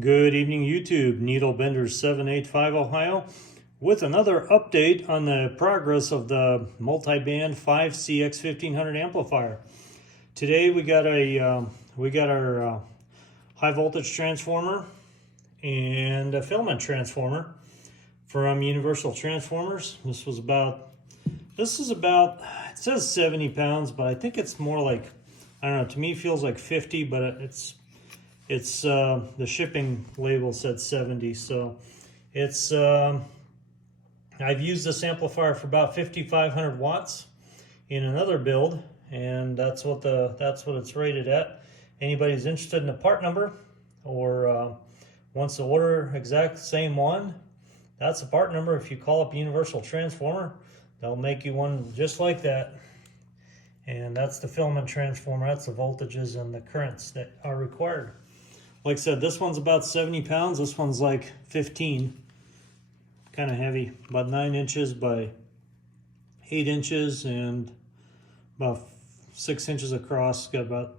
Good evening, YouTube. Needlebender785 Ohio with another update on the progress of the multi-band 5cx1500 amplifier. Today we got our high voltage transformer and a filament transformer from Universal Transformers. This is about, it says 70 pounds, but I think it's more like, I don't know, to me it feels like 50, but it's the shipping label said 70, so it's I've used this amplifier for about 5,500 watts in another build, and that's what it's rated at. Anybody who's interested in the part number or wants to order exact same one, that's the part number. If you call up Universal Transformer, they'll make you one just like that. And that's the filament transformer. That's the voltages and the currents that are required. Like I said, this one's about 70 pounds. This one's like 15. Kind of heavy. About 9 inches by 8 inches and about 6 inches across. Got about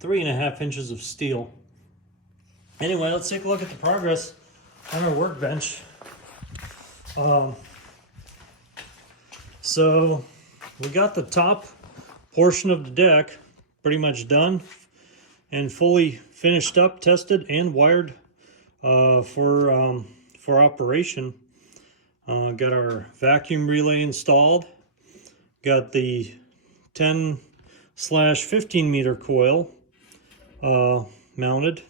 3.5 inches of steel. Anyway, let's take a look at the progress on our workbench. So we got the top portion of the deck pretty much done and fully finished up, tested, and wired for operation. Got our vacuum relay installed. Got the 10/15 meter coil mounted.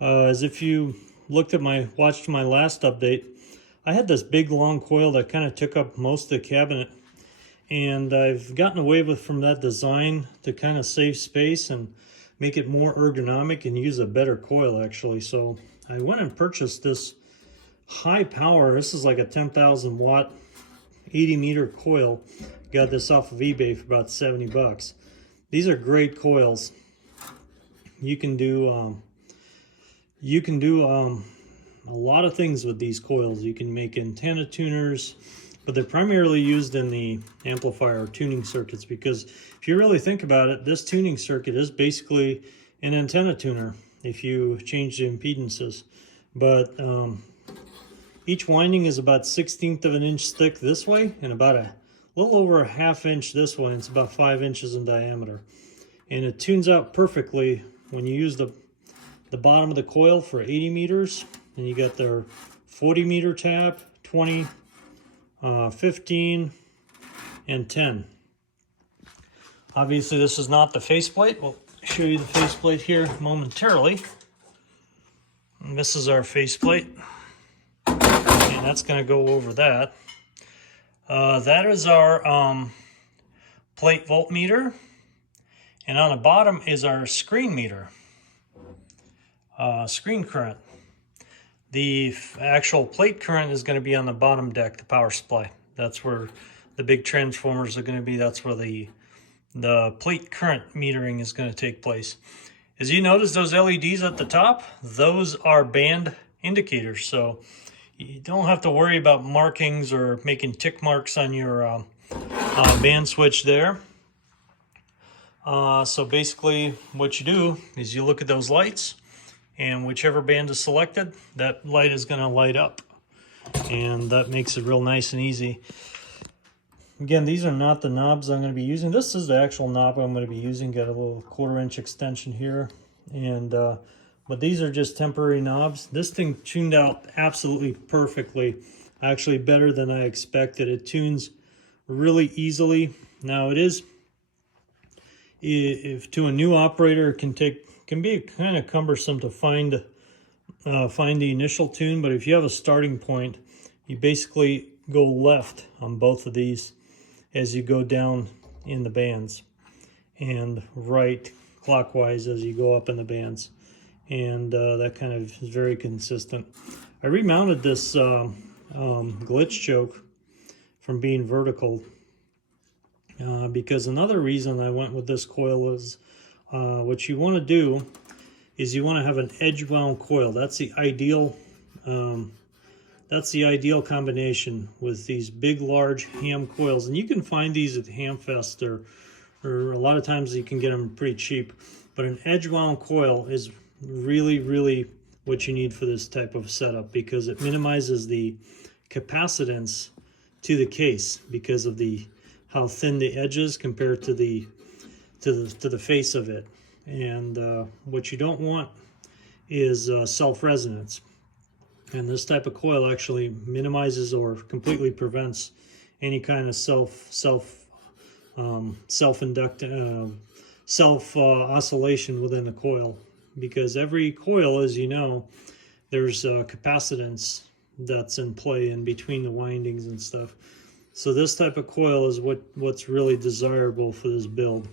As if you watched my last update, I had this big long coil that kind of took up most of the cabinet, and I've gotten away from that design to kind of save space and make it more ergonomic and use a better coil actually. So I went and purchased this high power, this is like a 10,000 watt 80 meter coil. Got this off of eBay for about 70 bucks. These are great coils. You can do a lot of things with these coils. You can make antenna tuners, but they're primarily used in the amplifier tuning circuits, because if you really think about it, this tuning circuit is basically an antenna tuner if you change the impedances. But each winding is about 1/16 of an inch thick this way and about a little over a 1/2 inch this way. It's about 5 inches in diameter. And it tunes out perfectly when you use the bottom of the coil for 80 meters. And you got their 40 meter tab, 20, 15, and 10. Obviously this is not the faceplate. We'll show you the faceplate here momentarily. And this is our faceplate, and that's going to go over that. That is our plate voltmeter, and on the bottom is our screen meter, screen current. The actual plate current is going to be on the bottom deck, the power supply. That's where the big transformers are going to be. That's where the plate current metering is going to take place. As you notice, those LEDs at the top, those are band indicators. So you don't have to worry about markings or making tick marks on your band switch there. So basically what you do is you look at those lights, and whichever band is selected, that light is going to light up. And that makes it real nice and easy. Again, these are not the knobs I'm going to be using. This is the actual knob I'm going to be using. Got a little 1/4 inch extension here. And but these are just temporary knobs. This thing tuned out absolutely perfectly. Actually better than I expected. It tunes really easily. Now it is, if to a new operator, it can be kind of cumbersome to find the initial tune, but if you have a starting point, you basically go left on both of these as you go down in the bands, and right clockwise as you go up in the bands, and that kind of is very consistent. I remounted this glitch choke from being vertical because another reason I went with this coil is what you want to do is you want to have an edge wound coil. That's the ideal combination with these big large ham coils, and you can find these at Hamfest, or a lot of times you can get them pretty cheap. But an edge wound coil is really what you need for this type of setup, because it minimizes the capacitance to the case because of how thin the edge is compared to the face of it. And what you don't want is self-resonance. And this type of coil actually minimizes or completely prevents any kind of oscillation within the coil, because every coil, as you know, there's capacitance that's in play in between the windings and stuff. So this type of coil is what's really desirable for this build.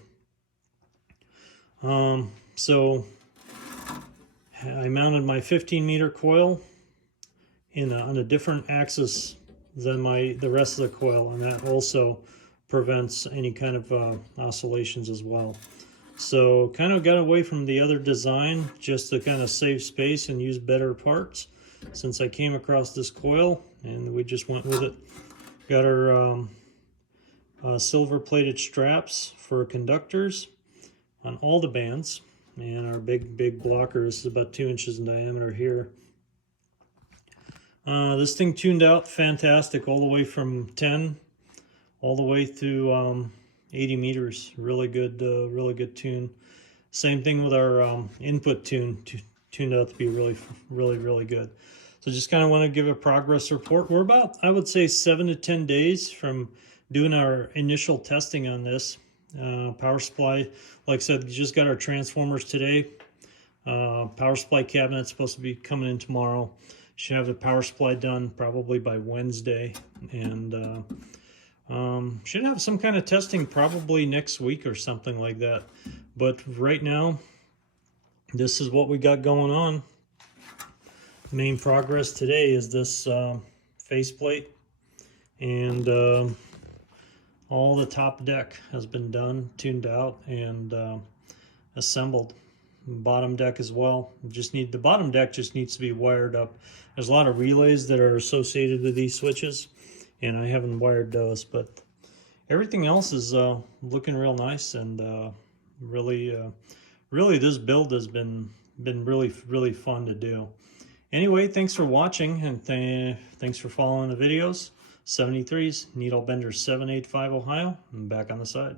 So I mounted my 15-meter coil on a different axis than the rest of the coil, and that also prevents any kind of oscillations as well. So kind of got away from the other design just to kind of save space and use better parts, since I came across this coil and we just went with it. Got our silver plated straps for conductors on all the bands, and our big blocker is about 2 inches in diameter here. This thing tuned out fantastic, all the way from 10 all the way to 80 meters. Really good tune. Same thing with our input tune, tuned out to be really good. So just kind of want to give a progress report. We're about, I would say, 7 to 10 days from doing our initial testing on this. Power supply, like I said, just got our transformers today. Power supply cabinet's supposed to be coming in tomorrow. Should have the power supply done probably by Wednesday, and should have some kind of testing probably next week or something like that. But right now, this is what we got going on. Main progress today is this faceplate, and all the top deck has been done, tuned out, and assembled. Bottom deck as well. The bottom deck just needs to be wired up. There's a lot of relays that are associated with these switches, and I haven't wired those, but everything else is looking real nice, and really this build has been really fun to do. Anyway, thanks for watching, and thanks for following the videos. 73's Needle Bender 785 Ohio. I'm back on the side.